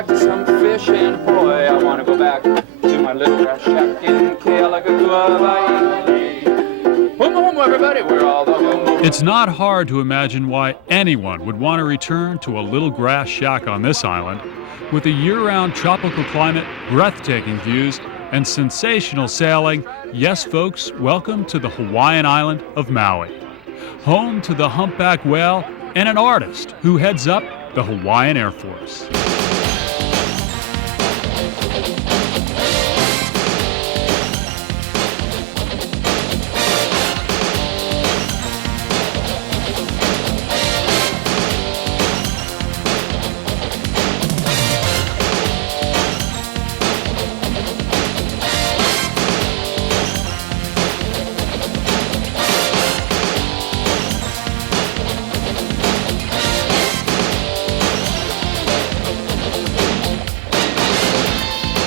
back to some fishing. Boy, I wanna go back to my little grass shack in Kealakekua, Hawaii. Home, home, everybody, we're all the home. It's not hard to imagine why anyone would want to return to a little grass shack on this island. With a year-round tropical climate, breathtaking views, and sensational sailing, yes, folks, welcome to the Hawaiian island of Maui. Home to the humpback whale and an artist who heads up the Hawaiian Air Force.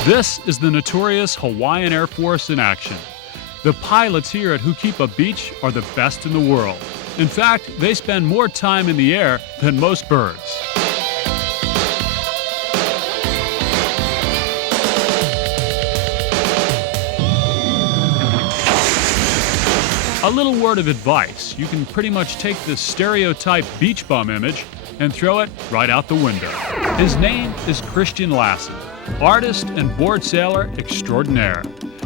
This is the notorious Hawaiian Air Force in action. The pilots here at Hukipa Beach are the best in the world. In fact, they spend more time in the air than most birds. A little word of advice: you can pretty much take this stereotype beach bum image and throw it right out the window. His name is Christian Lassen, artist and board sailor extraordinaire.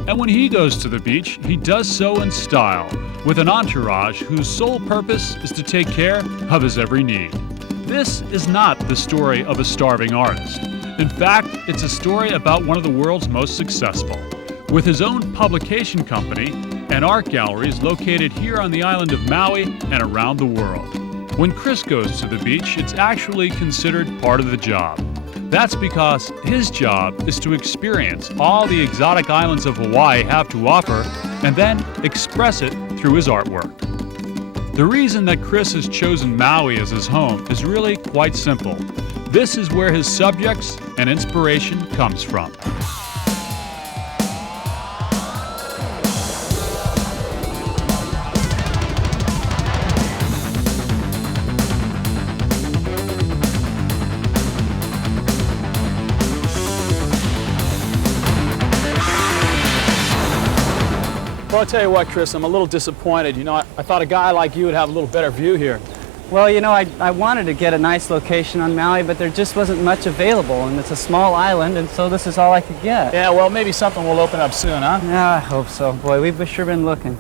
And when he goes to the beach, he does so in style, with an entourage whose sole purpose is to take care of his every need. This is not the story of a starving artist. In fact, it's a story about one of the world's most successful. With his own publication company and art galleries located here on the island of Maui and around the world. When Chris goes to the beach, it's actually considered part of the job. That's because his job is to experience all the exotic islands of Hawaii have to offer and then express it through his artwork. The reason that Chris has chosen Maui as his home is really quite simple. This is where his subjects and inspiration comes from. Well, I'll tell you what, Chris, I'm a little disappointed. You know, I thought a guy like you would have a little better view here. Well, you know, I wanted to get a nice location on Maui, but there just wasn't much available, and it's a small island, and so this is all I could get. Yeah, well, maybe something will open up soon, huh? Yeah, I hope so. Boy, we've sure been looking.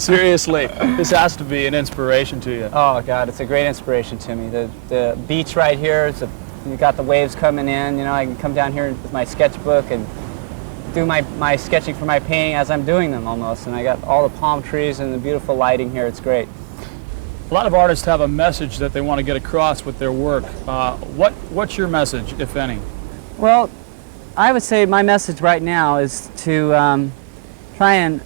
Seriously, this has to be an inspiration to you. Oh, God, it's a great inspiration to me. The beach right here, you got the waves coming in. You know, I can come down here with my sketchbook and do my sketching for my painting as I'm doing them almost, and I got all the palm trees and the beautiful lighting here. It's great. A lot of artists have a message that they want to get across with their work. What's your message, if any? Well, I would say my message right now is to try and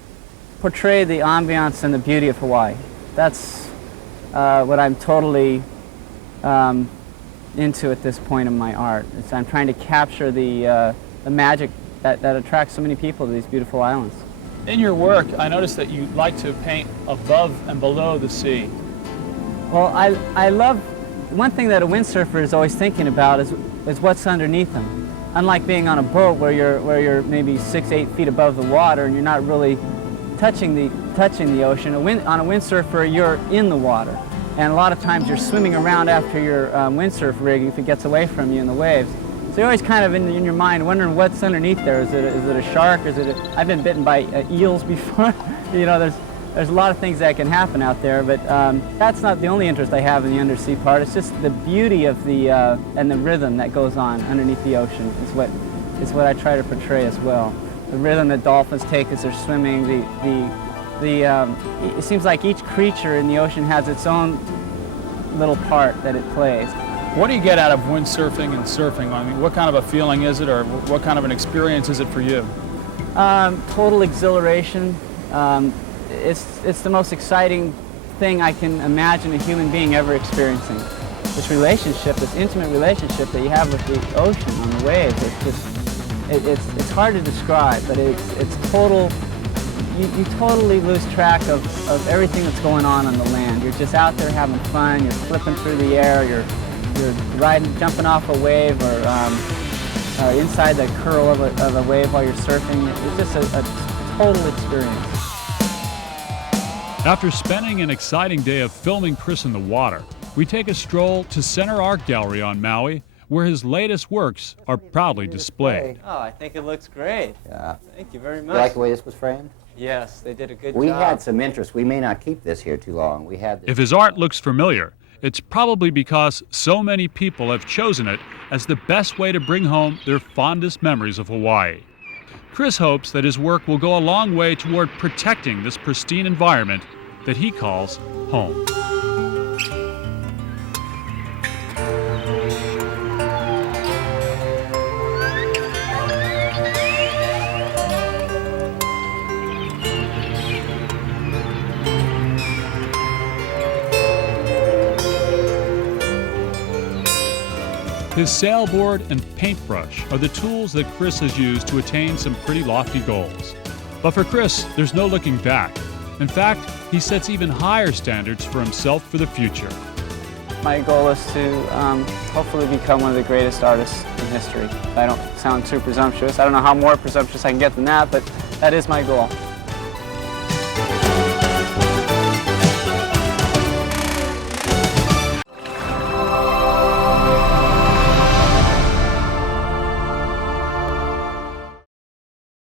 portray the ambiance and the beauty of Hawaii. That's what I'm totally into at this point in my art. I'm trying to capture the magic that attracts so many people to these beautiful islands. In your work, I noticed that you like to paint above and below the sea. Well, I love, one thing that a windsurfer is always thinking about is what's underneath them. Unlike being on a boat where you're maybe 6-8 feet above the water and you're not really touching the ocean. On a windsurfer, you're in the water, and a lot of times you're swimming around after your windsurf rig if it gets away from you in the waves. So you're always kind of in your mind wondering what's underneath there. Is it a shark? I've been bitten by eels before. You know, there's a lot of things that can happen out there, but that's not the only interest I have in the undersea part. It's just the beauty of and the rhythm that goes on underneath the ocean is what I try to portray as well. The rhythm that dolphins take as they're swimming. It seems like each creature in the ocean has its own little part that it plays. What do you get out of windsurfing and surfing? I mean, what kind of a feeling is it, or what kind of an experience is it for you? Total exhilaration. It's the most exciting thing I can imagine a human being ever experiencing. This relationship, this intimate relationship that you have with the ocean on the waves, it's hard to describe, but it's total. You totally lose track of everything that's going on the land. You're just out there having fun. You're flipping through the air. You're you're riding, jumping off a wave, or inside the curl of a wave while you're surfing. It's just a total experience. After spending an exciting day of filming Chris in the water, we take a stroll to Center Art Gallery on Maui, where his latest works are proudly displayed. Oh, I think it looks great. Yeah. Thank you very You much. like the way this was framed? Yes, they did a good We job. had some interest. We may not keep this here too long. We had this. If his art looks familiar, it's probably because so many people have chosen it as the best way to bring home their fondest memories of Hawaii. Chris hopes that his work will go a long way toward protecting this pristine environment that he calls home. His sailboard and paintbrush are the tools that Chris has used to attain some pretty lofty goals. But for Chris, there's no looking back. In fact, he sets even higher standards for himself for the future. My goal is to hopefully become one of the greatest artists in history. I don't sound too presumptuous. I don't know how more presumptuous I can get than that, but that is my goal.